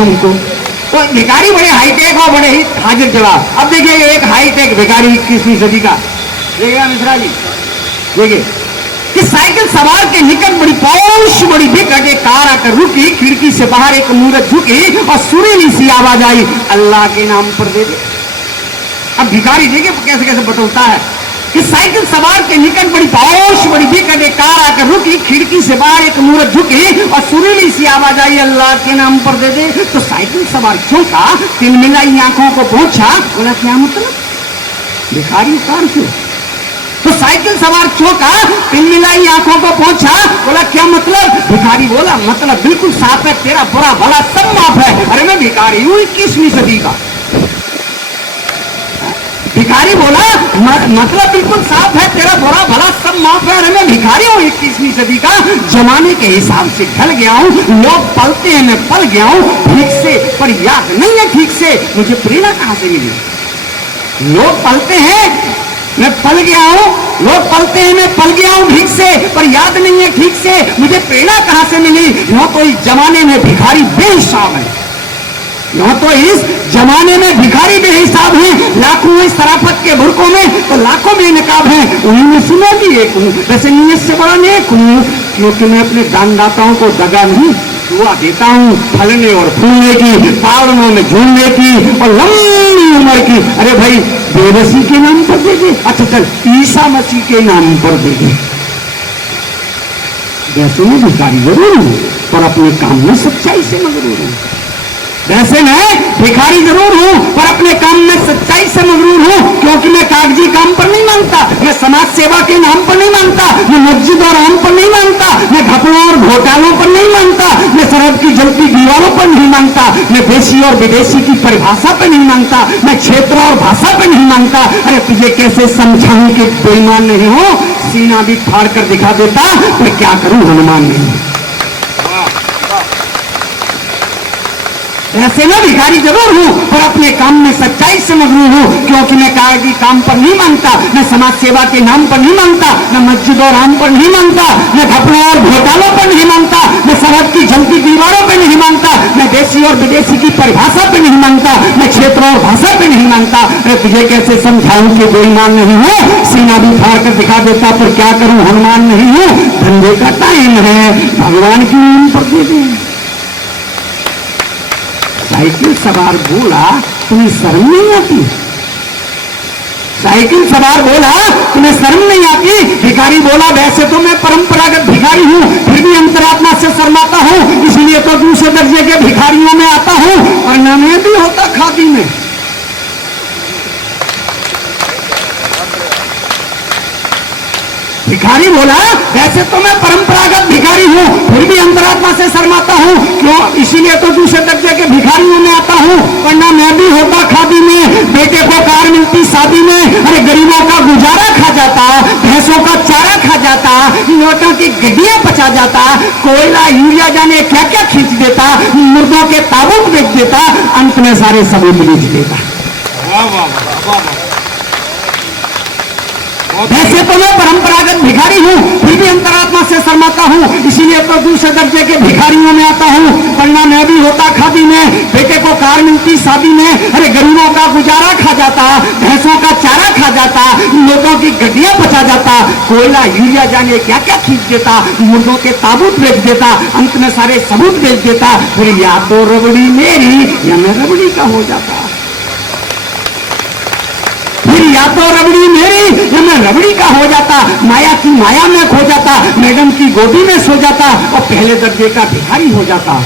हमको। तो भिखारी बड़े हाईटेक और बड़े ही हाजिर जवाब। अब देखिए एक हाईटेक भिखारी 21वीं सदी का, देखिएगा मिश्रा जी, देखिए कि साइकिल सवार के निकट बड़ी पौष बड़ी विकट एक कार आकर रुकी, खिड़की से बाहर एक मूरत झुकी और सुरीली सी आवाज आई, अल्लाह के नाम पर दे दे। अब भिखारी देखिए कैसे कैसे बतौता है कि साइकिल सवार के निकट बड़ी पौष बड़ी विकट एक कार आकर रुकी, खिड़की से बाहर एक मूरत झुकी और सुरीली सी आवाज आई, अल्लाह के नाम पर दे दे। तो साइकिल सवार चौंका, तिलमिलाई आंखों को पूछा, बोला क्या मतलब? भिखारी कार से। तो साइकिल सवार चौंका, तिलमिलाई आंखों को पूछा, बोला क्या मतलब? भिखारी बोला मतलब बिल्कुल साफ है, तेरा बुरा भला सब माफ है। अरे मैं भिखारी हूं 21वीं सदी का। भिखारी बोला मतलब बिल्कुल साफ है, तेरा बुरा भला सब माफ है। अरे मैं भिखारी हूं 21वीं सदी का, जमाने के हिसाब से ढल गया हूं, लोग पलते हैं मैं पल गया हूं ठीक से, पर याद नहीं है ठीक से मुझे प्रेरणा कहां से मिली। लोग पलते हैं मैं पल गया हूं, लोग पलते हैं मैं पल गया हूं ठीक से, पर याद नहीं है ठीक से मुझे प्रेरणा कहां से मिली। यूं तो इस जमाने में भिखारी बेहिसाब है, यूं तो इस जमाने में भिखारी बेहिसाब है। लाखों इस शराफत के बुरकों में तो लाखों बेनकाब हैं, उन्हीं में से मैं भी एक हूं। वैसे नीयत से बड़ा नेक हूं, क्योंकि मैं अपने दानदाताओं को दगा नहीं, दुआ देता हूं फलने और फूलने की, पहाड़ों में झूलने की और लंबी उम्र की। अरे भाई बेबसी के नाम पर दे दे, अच्छा चल ईसा मसीह के नाम पर दे दे। वैसे मैं भिखारी जरूर हूं, पर अपने काम में सच्चाई से मगरूर हूं। वैसे मैं भिखारी जरूर हूं, पर अपने काम में सच्चाई से मगरूर हूं, क्योंकि मैं कागजी काम पर नहीं मांगता, मैं समाज सेवा के नाम पर नहीं मांगता, मैं मस्जिद और आम पर नहीं मांगता, मैं घपलों और घोटालों पर नहीं मांगता, मैं सरहद की जलती दीवारों पर नहीं मांगता, मैं देशी और विदेशी की परिभाषा पर नहीं मांगता, मैं क्षेत्र और भाषा पर नहीं मांगता। अरे तुझे कैसे समझाऊं कि बेईमान नहीं हो, सीना भी फाड़ कर दिखा देता, मैं क्या करूं हनुमान नहीं। ऐसे में भिखारी जरूर हूं, पर अपने काम में सच्चाई से मगरूर हूं, क्योंकि मैं कागजी काम पर नहीं मांगता, मैं समाज सेवा के नाम पर नहीं मांगता, मैं मस्जिद और आम पर नहीं मांगता, मैं घपलों और घोटालों पर नहीं मांगता, मैं सरहद की जलती दीवारों पर नहीं मांगता, मैं देशी और विदेशी की परिभाषा पर नहीं मांगता, मैं क्षेत्र और भाषा पर नहीं मांगता। अरे तुझे कैसे समझाऊं कि बेईमान नहीं हूं, सीना भी फाड़ कर दिखा देता, पर क्या करूं हनुमान नहीं हूं। धंधे का टाइम है, भगवान की नाम पर दे दे। साइकिल सवार बोला तुम्हें शर्म नहीं आती? साइकिल सवार बोला तुम्हें शर्म नहीं आती? भिखारी बोला वैसे तो मैं परंपरागत भिखारी हूं, फिर भी अंतरात्मा से शर्माता हूं, इसलिए तो दूसरे दर्जे के भिखारियों में आता हूं, और न मैं भी होता खादी में। भिखारी बोला वैसे तो मैं परंपरागत भिखारी हूं, फिर भी अंतरात्मा से शर्माता हूं, क्यों? इसीलिए तो दूसरे दर्जे के भिखारियों में आता हूं, वरना मैं भी होता खादी में, बेटे को कार मिलती शादी में। अरे गरीबों का गुजारा खा जाता, भैंसों का चारा खा जाता, नोटों की गड्डियां पचा जाता, कोयला यूरिया जाने क्या क्या खींच देता, मुर्दों के ताबूत बेच देता, अंत में सारे सबूत बेच देता। वैसे तो मैं परंपरागत भिखारी हूं, फिर भी अंतरात्मा से शर्माता हूं, इसीलिए तो दूसरे दर्जे के भिखारियों में आता हूं, वरना मैं भी होता खादी में, बेटे को कार मिलती शादी में। अरे गरीबों का गुजारा खा जाता, भैंसों का चारा खा जाता, लोगों की गड्डियां पचा जाता, कोयला यूरिया जाने क्या क्या खींच देता, मुर्दों के ताबूत बेच देता, अंत में सारे सबूत बेच देता। फिर या तो रबड़ी मेरी या मैं रबड़ी का हो जाता, फिर या तो रबड़ी मेरी या मैं रबड़ी का हो जाता, माया की माया में खो जाता, मैडम की गोदी में सो जाता और पहले दर्जे का भिखारी हो जाता।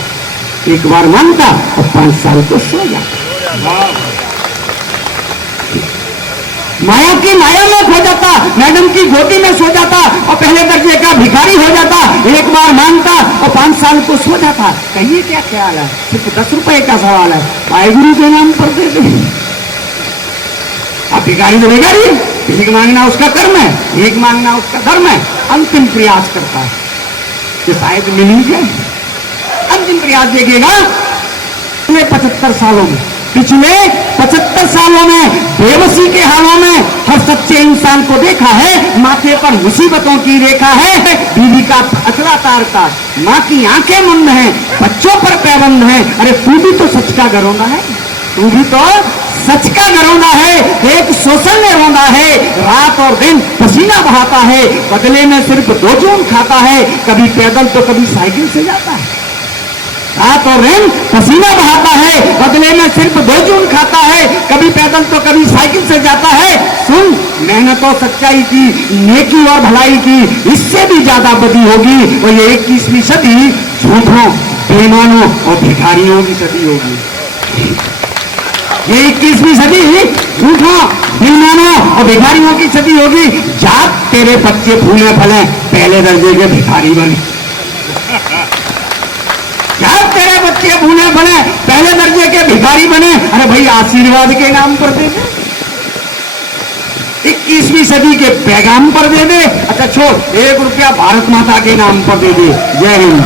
एक बार मानता और 5 साल को सो जाता। माया की माया में खो जाता, मैडम की गोदी में सो जाता और पहले दर्जे का भिखारी हो जाता। एक बार मानता और 5 साल को सो जाता। कहिए क्या ख्याल है? सिर्फ 10 रुपए का सवाल है, वाहिगुरु के नाम पर दे दे। अब भिखारी तो भिखारी है, किसी को मांगना उसका कर्म है, एक मांगना उसका धर्म है। अंतिम प्रयास करता है कि शायद मिल ही जाए। अंतिम प्रयास देखिएगा, 75 सालों में, पिछले 75 सालों में बेबसी के हालों में हर सच्चे इंसान को देखा है। माथे पर मुसीबतों की रेखा है, बीवी का अचला तार का, माँ की आंखें मंद हैं, बच्चों पर पैबंद हैं। अरे तू भी तो का घरौंदा है, तू भी तो सच का घरौंदा है। एक शोषण में रोंदा है, रात और दिन पसीना बहाता है, बदले में सिर्फ 2 जून खाता है, कभी पैदल तो कभी साइकिल से जाता है। रात और दिन पसीना बहाता है, बदले में सिर्फ 2 जून खाता है, कभी पैदल तो कभी साइकिल से जाता है। सुन, मेहनत और सच्चाई की, नेकी और भलाई की इससे भी ज्यादा बदी होगी, और ये 21वीं सदी झूठों, बेईमानों और भिखारियों की सदी होगी। ये 21वीं सदी झूठों, बेईमानों और भिखारियों की सदी होगी। जाग तेरे बच्चे फूले फले, पहले दर्जे के भिखारी बने। जाग तेरे बच्चे फूले फले, पहले दर्जे के भिखारी बने। अरे भाई, आशीर्वाद के नाम पर दे दे, 21वीं सदी के पैगाम पर दे दे। अच्छा छोड़, 1 रुपया भारत माता के नाम पर दे दे। जय हिंद।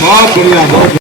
बहुत बढ़िया, बहुत